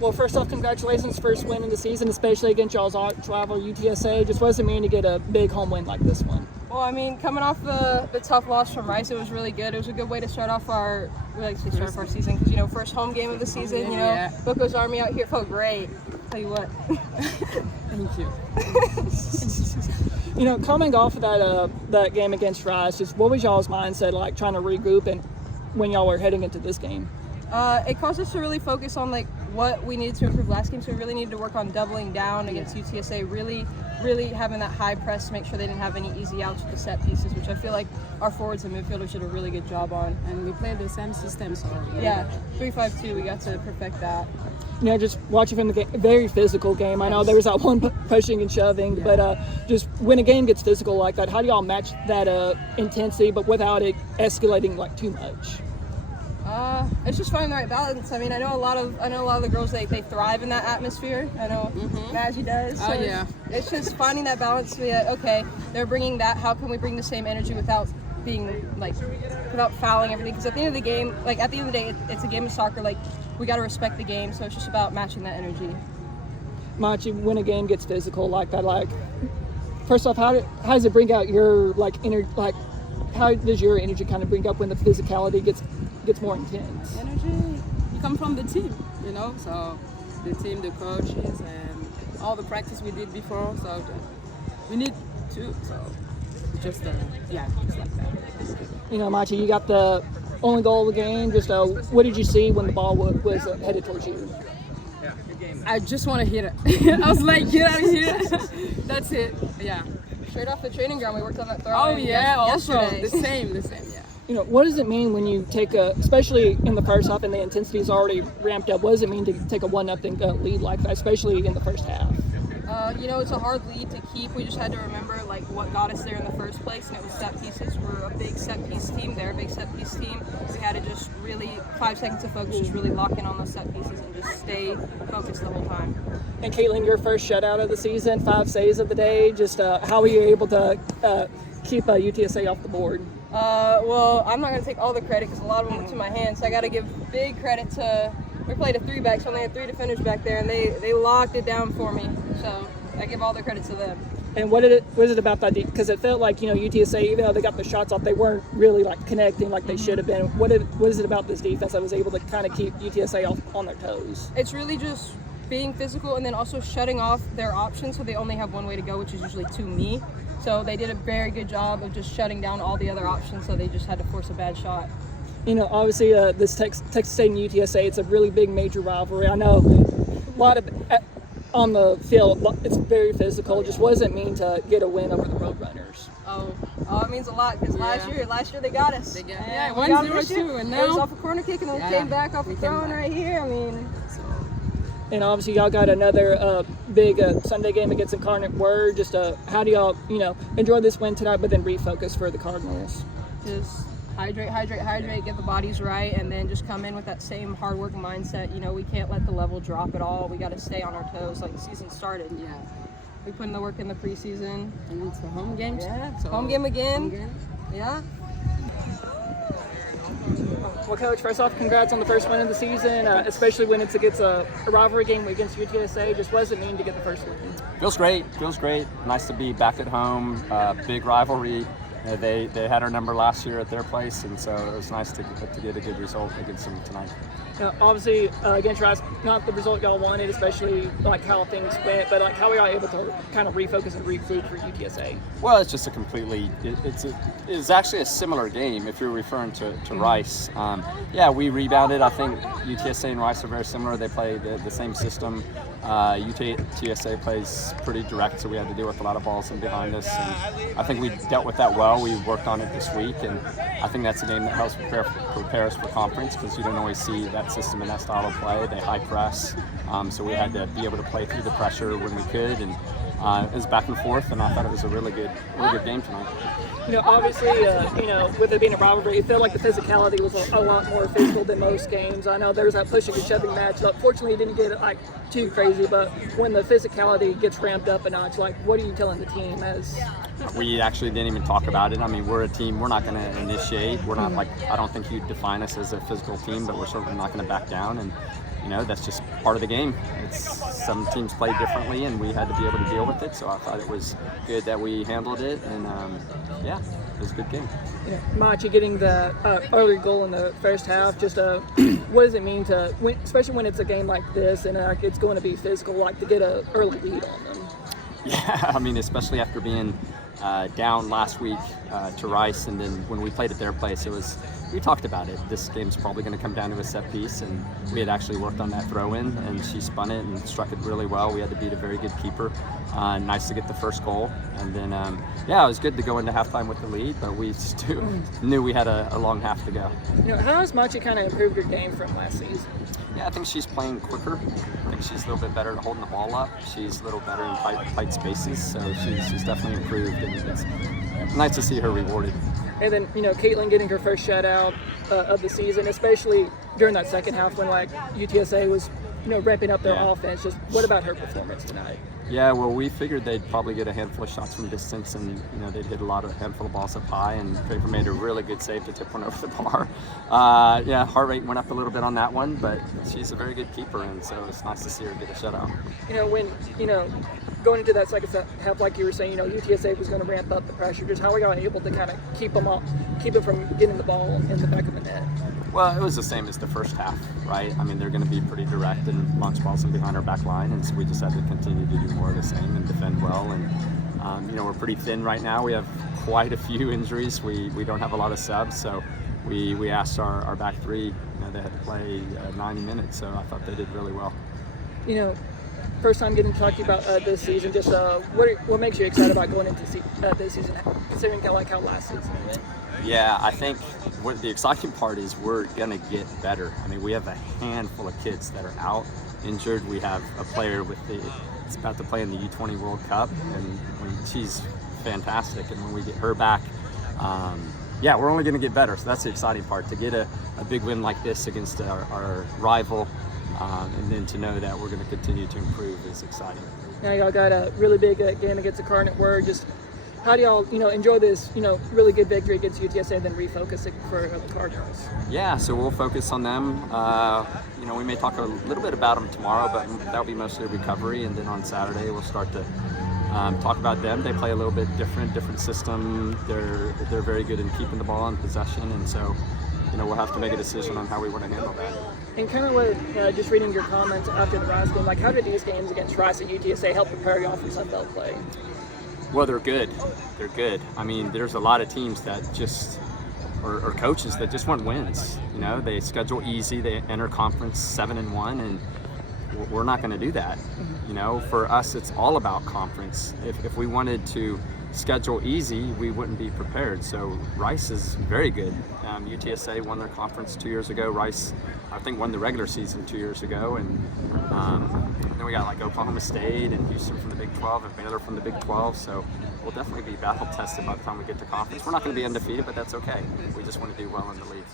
Well, first off, congratulations, first win in the season, especially against y'all's arch rival UTSA. Just wasn't mean to get a big home win like this one. Well, I mean, coming off the tough loss from Rice, it was really good. It was a good way to start off our season because, first home game of the season, Booko's Army out here felt great. Tell you what. Thank you. Coming off of that game against Rice, just what was y'all's mindset like trying to regroup and when y'all were heading into this game? It caused us to really focus on what we needed to improve last game. So we really needed to work on doubling down against UTSA, really having that high press to make sure they didn't have any easy outs with the set pieces, which I feel like our forwards and midfielders did a really good job on. And we played the same system, so 3-5-2. We got to perfect that. Just watching from the game, very physical game. I know there was that one pushing and shoving, but just when a game gets physical like that, how do y'all match that intensity, but without it escalating too much? It's just finding the right balance. I mean, I know a lot of the girls they thrive in that atmosphere. I know Maggie does. So it's just finding that balance to be okay. They're bringing that. How can we bring the same energy without being without fouling everything? Because at the end of the game, at the end of the day, it's a game of soccer. We got to respect the game. So it's just about matching that energy. Machi, when a game gets physical like that, first off, how does it bring out your inner how does your energy kind of bring up when the physicality gets more intense? Energy, you come from the team, so the team, the coaches, and all the practice we did before, so we need to, so just like that. Machi, you got the only goal of the game. Just what did you see when the ball was headed towards you? I just want to hit it. I was like, get out of here. That's it. Yeah. Straight off the training ground, we worked on that throw. Oh yeah, also yesterday. the same. Yeah. What does it mean when you take especially in the first half and the intensity is already ramped up, what does it mean to take a 1-0 lead like that, especially in the first half? It's a hard lead to keep. We just had to remember what got us there in the first place, and it was set pieces. We're a big set piece team. They're a big set piece team. We had to just really 5 seconds of focus, just really lock in on those set pieces and just stay focused the whole time. And Caitlin, your first shutout of the season, 5 saves of the day. Just how were you able to keep UTSA off the board? Well, I'm not going to take all the credit because a lot of them went to my hands. So I got to give big credit to. We played a 3-back, so only had 3 defenders back there, and they locked it down for me. So I give all the credit to them. And what was it about that? Because it felt like UTSA, even though they got the shots off, they weren't really connecting like they should have been. What is it about this defense that was able to kind of keep UTSA on their toes? It's really just being physical and then also shutting off their options, so they only have one way to go, which is usually to me. So they did a very good job of just shutting down all the other options, so they just had to force a bad shot. Obviously this Texas State and UTSA, it's a really big major rivalry. I know a lot of on the field, it's very physical. Just what does it mean to get a win over the Roadrunners? Oh, it means a lot because last year they got us. They got, yeah, 1-0-2, and now it was off a corner kick and then came back off the throwing right here. I mean. And obviously y'all got another big Sunday game against Incarnate Word. Just how do y'all enjoy this win tonight, but then refocus for the Cardinals? Just hydrate, get the bodies right, and then just come in with that same hard work mindset. We can't let the level drop at all. We got to stay on our toes like the season started. Yeah. We put in the work in the preseason. And it's a home game. Yeah, so home game again. Yeah. Well, Coach, first off, congrats on the first win of the season, especially when it's against a rivalry game against UTSA. Just what does it mean to get the first win? Feels great. Nice to be back at home. Big rivalry. They had our number last year at their place, and so it was nice to get a good result against them tonight. Obviously, against Rice, not the result y'all wanted, especially how things went, but how are y'all able to kind of refocus and regroup for UTSA? Well, it's just it's actually a similar game if you're referring to Rice. We rebounded. I think UTSA and Rice are very similar. They play the same system. UTSA plays pretty direct, so we had to deal with a lot of balls in behind us. And I think we dealt with that well. We worked on it this week, and I think that's a game that helps prepare us for conference because you don't always see that system and that style of play. They high press, so we had to be able to play through the pressure when we could, and it was back and forth, and I thought it was a really good game tonight. Obviously, with it being a rivalry, it felt like the physicality was a lot more physical than most games. I know there was that pushing and shoving match. Fortunately, it didn't get too crazy, but when the physicality gets ramped up a notch, what are you telling the team as? We actually didn't even talk about it. I mean, we're a team. We're not going to initiate. We're not I don't think you'd define us as a physical team, but we're certainly not going to back down. And that's just part of the game. Some teams play differently, and we had to be able to deal with it. So I thought it was good that we handled it, and it was a good game. Machi getting the early goal in the first half, just what does it mean to, especially when it's a game like this and it's going to be physical, like to get an early lead on them? Yeah, I mean, especially after being down last week to Rice, and then when we played at their place, we talked about it. This game's probably going to come down to a set piece, and we had actually worked on that throw-in, and she spun it and struck it really well. We had to beat a very good keeper. Nice to get the first goal, and then it was good to go into halftime with the lead, but we still knew we had a long half to go. How has Machi kind of improved her game from last season? Yeah, I think she's playing quicker. I think she's a little bit better at holding the ball up. She's a little better in tight spaces, so she's definitely improved, and it's nice to see her rewarded. And then, Caitlin getting her first shutout of the season, especially during that second half when UTSA was, ramping up their offense. Just what about her performance tonight? Yeah, well, we figured they'd probably get a handful of shots from distance, and they'd hit a handful of balls up high, and Draper made a really good save to tip one over the bar. Heart rate went up a little bit on that one, but she's a very good keeper, and so it's nice to see her get a shutout. When going into that second half, like you were saying, UTSA was going to ramp up the pressure. Just how are y'all able to kind of keep them from getting the ball in the back of the net? Well, it was the same as the first half, right? I mean, they're going to be pretty direct and launch balls in behind our back line, and so we just had to continue to do more of the same and defend well. And we're pretty thin right now. We have quite a few injuries. We don't have a lot of subs, so we asked our back three. They had to play 90 minutes, so I thought they did really well. First time getting to talk to you about this season. Just what makes you excited about going into this season, considering how last season went? Yeah, I think what the exciting part is we're going to get better. I mean, we have a handful of kids that are out injured. We have a player that's about to play in the U20 World Cup, and she's fantastic. And when we get her back, we're only going to get better. So that's the exciting part, to get a big win like this against our rival, and then to know that we're going to continue to improve is exciting. Now y'all got a really big game against the Carnet Word. Just how do y'all, enjoy this, really good victory against UTSA and then refocus it for the Cardinals? Yeah, so we'll focus on them. We may talk a little bit about them tomorrow, but that'll be mostly recovery. And then on Saturday, we'll start to talk about them. They play a little bit different system. They're very good in keeping the ball in possession, and so we'll have to make a decision on how we want to handle that. And kind of what, just reading your comments after the Rice game, how did these games against Rice and UTSA help prepare y'all for Sun Belt play? Well, they're good. They're good. I mean, there's a lot of teams that just, or coaches that just want wins. They schedule easy. They enter conference 7-1, and we're not going to do that. For us, it's all about conference. If we wanted to schedule easy, we wouldn't be prepared. So Rice is very good. UTSA won their conference 2 years ago. Rice, I think, won the regular season 2 years ago, and then we got Oklahoma State and Houston from the Big 12 and Baylor from the Big 12. So we'll definitely be battle tested by the time we get to conference. We're not going to be undefeated, but that's okay. We just want to do well in the league.